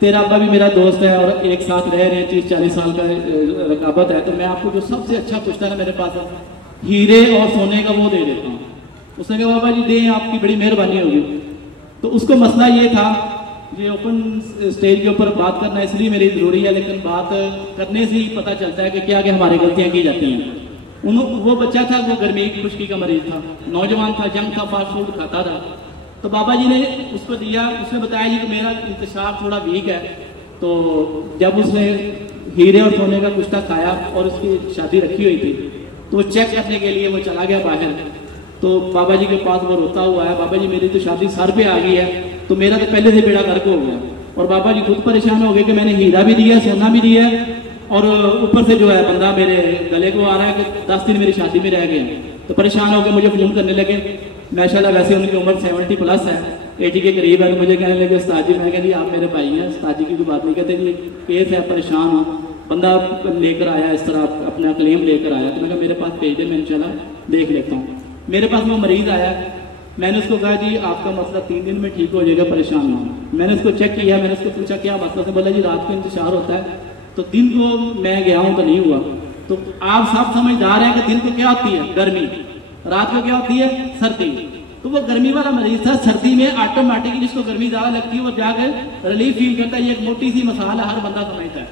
तेरा अब्बा भी मेरा दोस्त है और एक साथ रह रहे हैं, 30-40 साल का रकाबत है, तो मैं आपको जो सबसे अच्छा पूछता है ना मेरे पास हीरे और सोने का वो दे देता हूँ। उसने कहा बाबा जी दें, आपकी बड़ी मेहरबानी होगी। तो उसको मसला ये था, ये ओपन स्टेज के ऊपर बात करना इसलिए मेरी ज़रूरी है, लेकिन बात करने से ही पता चलता है कि क्या क्या हमारी गलतियाँ की जाती हैं। वो बच्चा था, वो गर्मी की खुश्की का मरीज था, नौजवान था, जंग था, फास्ट फूड खाता था। तो बाबा जी ने उसको दिया, उसने बताया जी कि मेरा इंतशार थोड़ा वीक है। तो जब उसने हीरे और सोने का कुश्ता खाया और उसकी शादी रखी हुई थी, तो वो चेक करने के लिए वो चला गया बाहर। तो बाबा जी के पास वो रोता हुआ है, बाबा जी मेरी तो शादी सर पे आ गई है, तो मेरा तो पहले से बेड़ा गर्क हो गया। और बाबा जी खुद परेशान हो गए कि मैंने हीरा भी दिया, सोना भी दिया, और ऊपर से जो है बंदा मेरे गले को आ रहा है कि 10 दिन मेरी शादी में रह गए। तो परेशान होकर मुझे फोन करने लगे। माशाल्लाह वैसे उनकी उम्र 70+ है, 80 के करीब है। तो मुझे कहने लगे उस्ताद जी, मैं कहती आप मेरे भाई हैं, उस्ताद जी की कोई बात नहीं। कहते जी केस है, परेशान हो, बंदा लेकर आया, इस तरह अपना क्लेम लेकर आया। तो मैं कहा मेरे पास भेज दे, मैं इंशाल्लाह देख लेता हूँ। मेरे पास वो मरीज आया, मैंने उसको कहा जी आपका मसला 3 दिन में ठीक हो जाएगा, परेशान ना हो। मैंने उसको चेक किया, मैंने उसको पूछा क्या मसला, से बोला जी रात को इंतजार होता है, तो दिन को मैं गया हूँ तो नहीं हुआ। तो आप सब समझदार हैं कि दिन को क्या होती है गर्मी, रात को क्या होती है सर्दी। तो वो गर्मी वाला मरीज था, सर्दी में ऑटोमेटिकली जिसको गर्मी ज्यादा लगती है वो जाकर रिलीफ फील करता है। ये एक मोटी सी मसाल है, हर बंदा समझता है।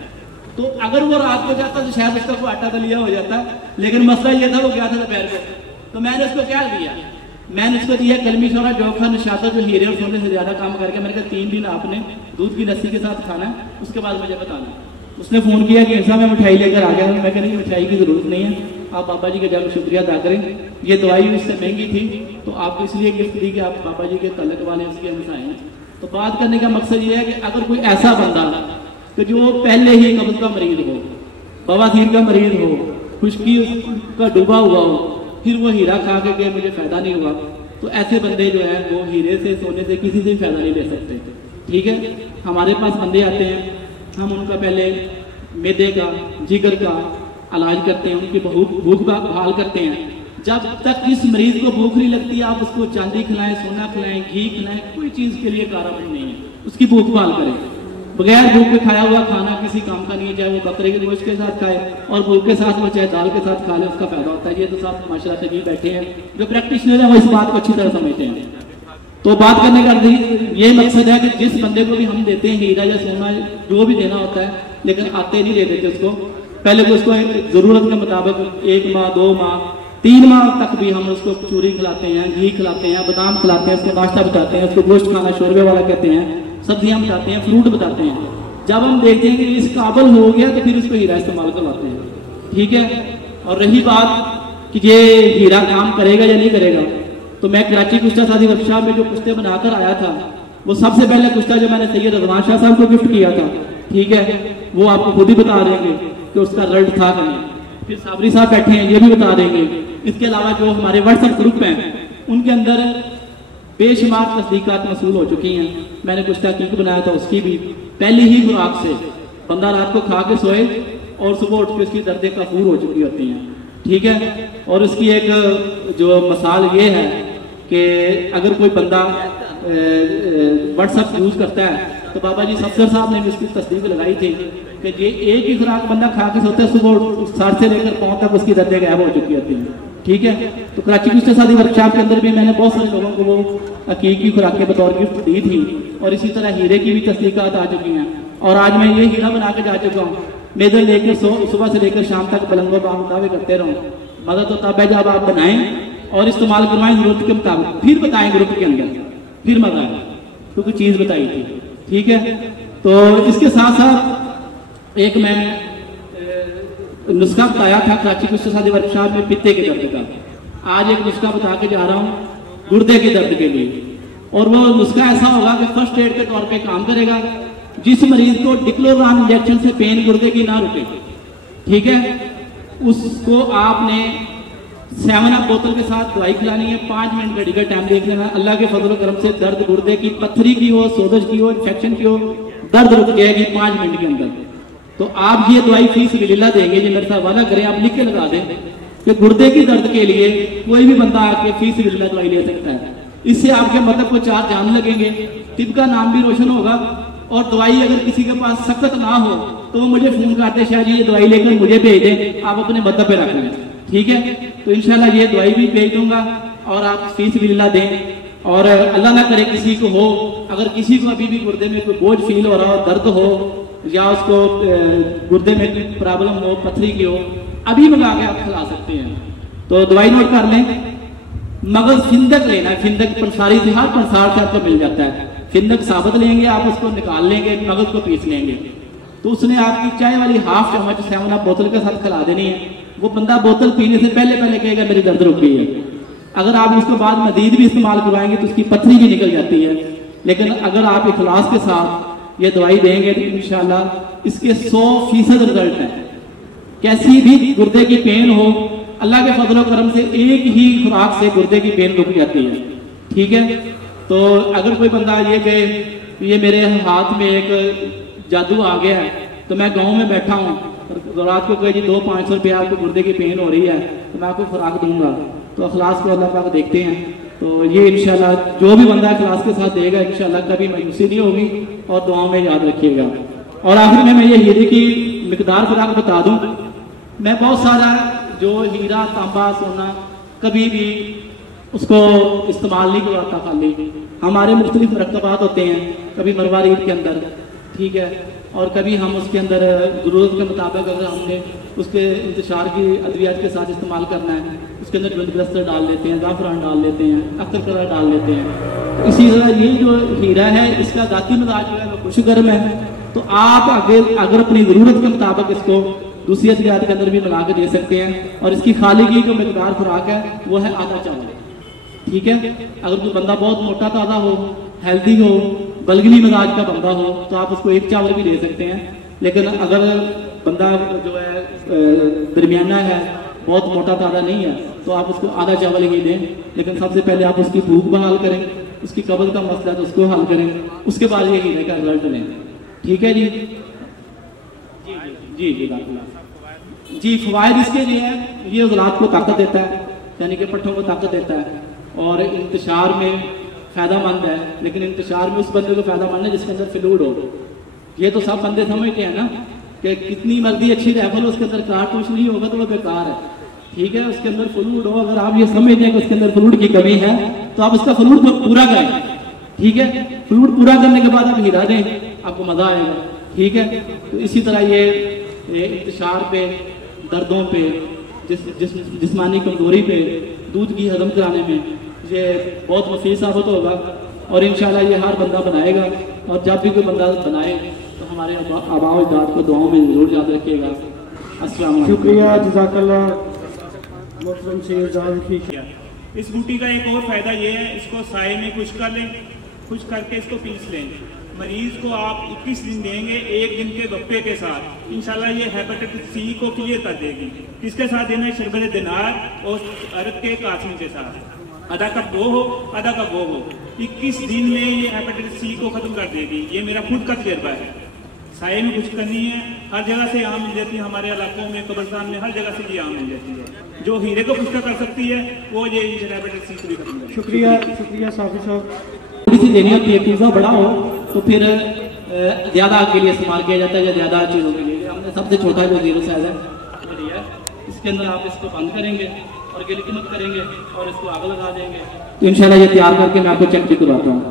तो अगर वो रात को जाता तो शायद उसका कोई आटा दलिया हो जाता, लेकिन मसला ये था वो गया था दोपहर को। तो मैंने उसको क्या दिया, मैंने उसको दिया कलमी शोरा जोखा नशाता, जो हीरे और सोने से ज्यादा काम करके। मैंने कहा 3 दिन आपने दूध की लस्सी के साथ खाना है, उसके बाद मुझे बताना। उसने फोन किया कि ऐसा मैं मिठाई लेकर आ गया। मैं कहने की मिठाई की जरूरत नहीं है, आप बाबा जी के जाकर शुक्रिया अदा करें, ये दवाई उससे महंगी थी तो आपको इसलिए गिफ्ट दी कि आप बाबा जी के तलक वाले उसके हमसाए हैं। तो बात करने का मकसद ये है कि अगर कोई ऐसा बंदा तो जो पहले ही कब्ज का मरीज हो, बवासीर का मरीज हो, खुश्की का डूबा हुआ हो, फिर वो हीरा खा के मुझे फायदा नहीं हुआ, तो ऐसे बंदे जो है वो हीरे से सोने से किसी से भी फायदा नहीं ले सकते। ठीक है, हमारे पास बंदे आते हैं, हम उनका पहले मैदे का, जिगर का इलाज करते हैं, उनकी भूख बहाल करते हैं। जब तक इस मरीज को भूख नहीं लगती आप उसको चांदी खिलाएं, सोना खिलाएं, घी खिलाएं, कोई चीज के लिए कारामंद नहीं है, उसकी भूख बहाल करें। बगैर भूख के खाया हुआ खाना किसी काम का नहीं है, चाहे वो बकरे के गोश्त के साथ खाए और भूख के साथ वो चाहे दाल के साथ खा ले, उसका फायदा होता है। ये तो सब माशाल्लाह से बैठे हैं जो प्रैक्टिशनर है, वो इस बात को अच्छी तरह समझते हैं। तो बात करने का ये मकसद है कि जिस बंदे को भी हम देते हैं हीरा या सोना जो भी देना होता है, लेकिन आते नहीं दे देते उसको, पहले तो उसको जरूरत के मुताबिक 1 माह 2 माह 3 माह तक भी हम उसको चूरी खिलाते हैं, घी खिलाते हैं, बादाम खिलाते हैं, उसको नाश्ता बताते हैं, उसको गोश्त खाना शोरबे वाला कहते हैं, सब्जियां बताते हैं, फ्रूट बताते हैं। जब हम देखते हैं कि इस काबिल हो गया तो फिर उसको हीरा इस्तेमाल करवाते हैं। ठीक है, और रही बात कि ये हीरा काम करेगा या नहीं करेगा, तो मैं कराची कुश्ता साजी वर्कशॉप में जो कुश्ते बनाकर आया था, वो सबसे पहले कुश्ता जो मैंने सैयद रज़वान शाह साहब को गिफ्ट किया था, ठीक है, वो आपको खुद ही बता देंगे कि उसका रिजल्ट था नहीं। फिर साबरी साहब बैठे हैं, ये भी बता देंगे। इसके अलावा जो हमारे व्हाट्सएप ग्रुप हैं उनके अंदर बेशुमार तस्दीकात मसूल हो चुकी हैं। मैंने कुश्ता केक बनाया था, उसकी भी पहली ही खुराक से बंदा रात को खा के सोए और सुबह उठ के उसकी दर्दें कफूर हो चुकी होती हैं। ठीक है, और उसकी एक जो मिसाल ये है कि अगर कोई बंदा व्हाट्सएप यूज करता है तो बाबा जी सफदर साहब ने भी उसकी तस्दीक लगाई थी कि ये एक ही खुराक बंदा खा के सोता है, सुबह सर से लेकर पाँव तक उसकी दर्दें गायब हो चुकी होती हैं। ठीक है, तो कराची कुश्ता साजी वर्कशॉप के अंदर भी मैंने बहुत सारे लोगों को वो हकीकी खुराकें बतौर गिफ्ट दी थी, और इसी तरह हीरे की भी तस्दीकात आ चुकी हैं। और आज मैं ये हीरा बना के जा चुका हूँ, मेजर लेकर सुबह से लेकर शाम तक बलंगो बाम दावे करते रहूँ। मदद तो तब है जब आप बनाएं और इस्तेमाल करवाएं जरूरत के मुताबिक, फिर बताएं ग्रुप के अंदर, फिर मजा आए क्योंकि चीज बताई थी। ठीक है, तो इसके साथ साथ एक मैं नुस्खा बताया था कराची कुश्ता साजी वर्कशॉप में पित्ते के दर्द का। आज एक नुस्खा बता के जा रहा हूँ गुर्दे के दर्द के लिए, और वो नुस्खा ऐसा होगा कि फर्स्ट एड के तौर पे काम करेगा। जिस मरीज को डिक्लोरान इंजेक्शन से पेन गुर्दे की ना रुके, ठीक है, उसको आपने 7 बोतल के साथ दवाई खिलानी है, 5 मिनट मेडिकल टाइम देख लेना। अल्लाह के फजल करम से दर्द गुर्दे की पत्थरी की हो, सोजश की हो, इन्फेक्शन की हो, दर्द रुक जाएगी 5 मिनट के अंदर। तो आप ये दवाई फीस लीला देंगे, ये मेरे साथ वादा करें, आप लिख के लगा दें कि गुर्दे की दर्द के लिए कोई भी बंदा आके फीस लीला दवाई ले सकता है। इससे आपके मतलब को 4 जान लगेंगे, तिब का नाम भी रोशन होगा और दवाई अगर किसी के पास सख्त ना हो तो वो मुझे फोन करते शाह जी ये दवाई लेकर मुझे भेज दें, आप अपने मतलब पे रख लें, ठीक है। तो इंशाल्लाह ये दवाई भी भेज दूंगा और आप फीस बिल्ला दें। और अल्लाह ना करे किसी को हो, अगर किसी को अभी भी गुर्दे में कोई बोझ फील हो रहा हो, दर्द हो या उसको गुर्दे में प्रॉब्लम हो, पथरी की हो, अभी मंगा के आप खिला सकते हैं। तो दवाई नोट कर लें। मगज फिंदक लेना है, फिंदक पंसारी से हर पंसार से आपको मिल जाता है। फिंदक साबुत लेंगे, आप उसको निकाल लेंगे, मगज को पीस लेंगे, तो उसने आपकी चाय वाली हाफ चम्मच 7 अप बोतल के साथ खिला देनी है। वो बंदा बोतल पीने से पहले पहले कहेगा मेरी दर्द रुक गई है। अगर आप उसके बाद मजीद भी इस्तेमाल करवाएंगे तो उसकी पथरी भी निकल जाती है। लेकिन अगर आप इखलास के साथ ये दवाई देंगे तो इंशाल्लाह इसके 100% रिजल्ट है। कैसी भी गुर्दे की पेन हो, अल्लाह के फजल करम से एक ही खुराक से गुर्दे की पेन रुक जाती है, ठीक है। तो अगर कोई बंदा ये कहे ये मेरे हाथ में एक जादू आ गया है, तो मैं गांव में बैठा हूँ, तो रात को कहे जी 200-500 रुपया आपको गुर्दे की पेन हो रही है तो मैं आपको खुराक दूंगा, तो अखलास को अल्लाह पाक देखते हैं। तो ये इंशाल्लाह जो भी बंदा अखलास के साथ देगा इंशाल्लाह कभी मायूसी नहीं होगी और दुआओं में याद रखिएगा। और आखिर में मैं ये हीरे की मिकदार फिर आपको बता दूं, मैं बहुत सारा जो हीरा तांबा सोना कभी भी उसको इस्तेमाल नहीं करवाता। खाली हमारे मुख्तलिफ मरकबात होते हैं, कभी मरवारीद के अंदर, ठीक है, और कभी हम उसके अंदर ज़रूरत के मुताबिक अगर हमने उसके इंतशार की अद्वियात के साथ इस्तेमाल करना है, उसके अंदर गलगस्तर डाल देते हैं, ज़ाफ़रान डाल देते हैं, अख्तर डाल देते हैं। तो इसी तरह ये जो हीरा है इसका ज़ाती मिजाज जो है वो खुश गर्म है। तो आप अगर अपनी ज़रूरत के मुताबिक इसको दूसरी अद्वियात के अंदर भी मिला के दे सकते हैं। और इसकी खाली की जो मकदार खुराक है वो है आधा चावल, ठीक है। अगर कोई बंदा बहुत मोटा ताज़ा हो, हेल्दी हो, बलगनी मिजाज का बंदा हो तो आप उसको 1 चावल भी दे सकते हैं। लेकिन अगर बंदा जो है दरमियाना है, बहुत मोटा ताज़ा नहीं है, तो आप उसको आधा चावल ही दें। लेकिन सबसे पहले आप उसकी भूख बहाल करें, उसकी कब्ज़ का मसला है तो उसको हल करें, उसके बाद ये हीरे का रिजल्ट लें, ठीक है जी। जी जी जी फवायद इसके लिए है, ये उज़लात को ताकत देता है, यानी कि पट्ठों को ताकत देता है और इंतशार में फ़ायदामंद है। लेकिन इंतशार में उस बंदे को फ़ायदामंद है जिसके अंदर फ्लूइड हो। ये तो सब बंदे समझते हैं ना कि कितनी मर्जी अच्छी राइफल हो, उसके अंदर कारतूस नहीं होगा तो वो बेकार है, ठीक है। उसके अंदर फ्लूइड हो, अगर आप ये समझते हैं कि उसके अंदर फ्लूइड की कमी है तो आप उसका फ्लूइड पूरा करें, ठीक है। फ्लूइड पूरा करने के बाद आप हीरा दें, आपको मज़ा आएगा, ठीक है। तो इसी तरह ये इंतशार पे, दर्दों पे, जिस्मानी कमजोरी पे, दूध की हजम कराने में ये बहुत मुफीद साबित होगा। और इंशाल्लाह ये हर बंदा बनाएगा। और जब भी कोई बंदा बनाए तो हमारे आबाओ अजदाद को दुआओं में जरूर याद रखिएगा। अस्सलाम वालेकुम। शुक्रिया, जज़ाकल्लाह मोहतरम सैयद। इस बूटी का एक और फायदा ये है, इसको साए में खुश कर लें, खुश करके इसको पीस लें। मरीज को आप 21 दिन देंगे, 1 दिन के वक्फे के साथ, इंशाल्लाह ये हेपेटाइटिस सी को क्लियर कर देगी। किसके साथ देना है? शरबत दिनार और अरब के कासिम के साथ। आधा कप वो हो, आधा कप वो हो। 21 दिन में ये हेपेटाइटिस सी को खत्म कर देगी। ये मेरा खुद का तजर्बा है। साए में कुछ करनी है, हर जगह से आम मिल जाती है, हमारे इलाकों में, कब्रिस्तान में, हर जगह से ये आम मिल जाती है। जो हीरे को पुष्ट कर सकती है वो ये हेपेटाइटिस सी को भी खत्म कर। शुक्रिया, शुक्रिया साफी साहब। थोड़ी सी देनी होती है, पिज़्ज़ा बड़ा हो तो फिर ज़्यादा के लिए इस्तेमाल किया जाता है या ज़्यादा चीज़ों के लिए। हमने सबसे छोटा जो 0 साइज है वो लिया। इसके अंदर आप इसको बंद करेंगे और गिलकी मत करेंगे और इसको आग लगा देंगे। तो इंशाल्लाह ये तैयार करके मैं आपको चेक भी करवाता हूँ।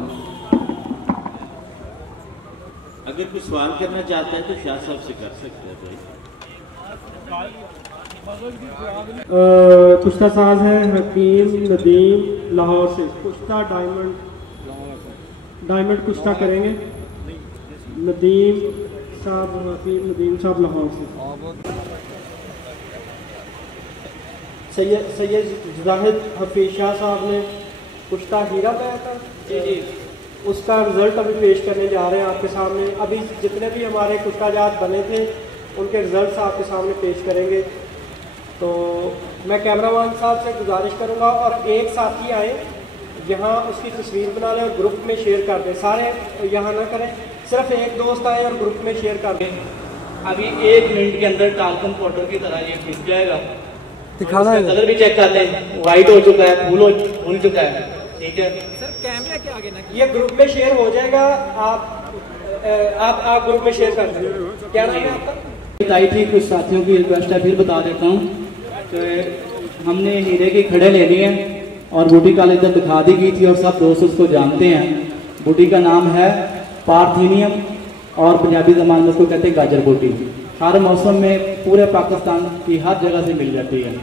अगर कोई सवाल करना चाहता है तो शाह साहब से कर सकते हैं भाई। कुश्ता साज है हकीम नदीम लाहौर से। कुश्ता डायमंड कुश्ता करेंगे नदीम साहब, हकीम नदीम साहब लाहौर से। सैयद जाहिद हफीज शाह साहब ने कुश्ता हीरा पाया था जी जी, उसका रिजल्ट अभी पेश करने जा रहे हैं आपके सामने। अभी जितने भी हमारे कुश्ताजात बने थे उनके रिजल्ट्स आपके सामने पेश करेंगे। तो मैं कैमरामैन साहब से गुजारिश करूंगा और एक साथी आए यहाँ उसकी तस्वीर बना लें और ग्रुप में शेयर कर दें। सारे यहाँ ना करें, सिर्फ एक दोस्त आए और ग्रुप में शेयर कर दें। अभी 1 मिनट के अंदर टाल्कम पाउडर की तरह ये पिस जाएगा। दिखाना है, कलर भी चेक कर लें, व्हाइट हो चुका है, फूल चुका है, ठीक है। सर कैमरा के आगे ना, ये ग्रुप में शेयर हो जाएगा। आप आप ग्रुप में शेयर कर दें। क्या नाम है आपका? बताई थी, कुछ साथियों की रिक्वेस्ट है, फिर बता देता हूँ कि हमने हीरे की खड़े ले लिए और बूटी का इधर दिखा दी गई थी और सब दोस्त उसको जानते हैं। बूटी का नाम है पार्थेनियम और पंजाबी ज़बान में उसको कहते हैं गाजर बूटी। हर मौसम में पूरे पाकिस्तान की हर जगह से मिल जाती है।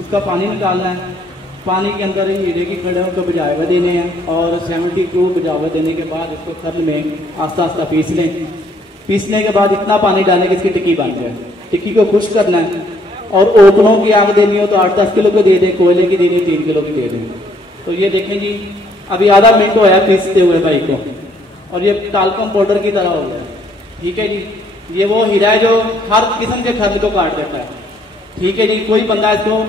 उसका पानी निकालना है, पानी के अंदर हीरे की खड़े को बुझावा देने हैं और 72 बुझावा देने के बाद इसको खल में आस्ता आस्ता पीस लें। पीसने के बाद इतना पानी डालें कि इसकी टिक्की बन जाए। टिक्की को खुश करना है और ओपनों की आग देनी हो तो 8-10 किलो को दे दें, कोयले की देनी 3 किलो की दे दें। तो ये देखें जी, अभी आधा मिनट होया पीसते हुए भाई को और ये टालकम पाउडर की तरह हो गया। ठीक है जी, ये वो हीरा है जो हर किस्म के खर्च को काट देता है। ठीक है जी, कोई बंदा इसको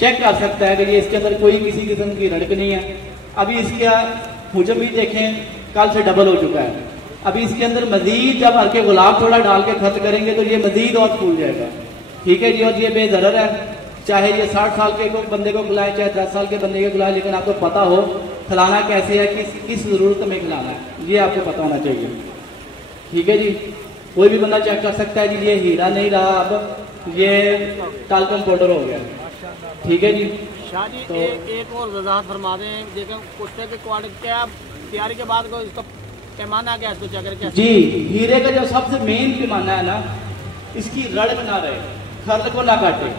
चेक कर सकता है कि ये इसके अंदर कोई किसी किस्म की रड़क नहीं है। अभी इसका हुजम भी देखें कल से डबल हो चुका है। अभी इसके अंदर मजीद जब हल्के गुलाब थोड़ा डाल के खर्च करेंगे तो ये मजीद और फूल जाएगा। ठीक है जी, और ये बेज़रर है, चाहे ये 60 साल के बंदे को खिलाए चाहे 10 साल के बंदे को खिलाए, लेकिन आपको पता हो खिलाना कैसे है, किस ज़रूरत में खिलाना है, ये आपको पता होना चाहिए। ठीक है जी, कोई भी बंदा चेक कर सकता है जी, ये हीरा नहीं रहा, अब ये टालकम पाउडर हो गया। ठीक है जी, शाह जी तो एक और वजाहत फरमा दें, देखें कुश्ते की क्वालिटी क्या तैयारी के बाद को इसका पैमाना क्या है, इसको चेक करके जी। हीरे का जो सबसे मेन पैमाना है ना, इसकी रड़क ना रहे, खर्ल को ना काटे।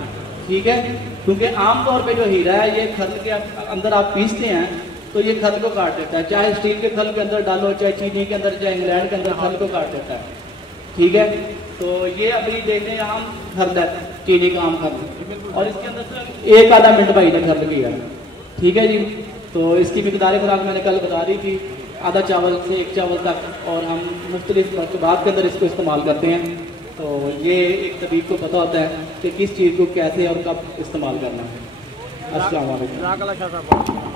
ठीक है, क्योंकि आमतौर पे जो हीरा है ये खर्ल के अंदर आप पीसते हैं तो ये खर्ल को काट देता है। चाहे स्टील के खर्ल के अंदर डालो, चाहे चीनी के अंदर, चाहे इंग्लैंड के अंदर, खर्ल को काट देता है। ठीक है, तो ये अभी देख लें आम खर्ल है, चीनी का आम खर्ल, और इसके अंदर सिर्फ 1-आधा मिनट भाई ने खर्ल किया। ठीक है जी, तो इसकी मिकदार खुराक मैंने कल बता दी थी, आधा चावल से 1 चावल तक, और हम मुख्तलिफ मरतबात के अंदर इसको इस्तेमाल करते हैं। तो ये एक तबीब को पता होता है कि किस चीज़ को कैसे और कब इस्तेमाल करना है। अस्सलाम वालेकुम।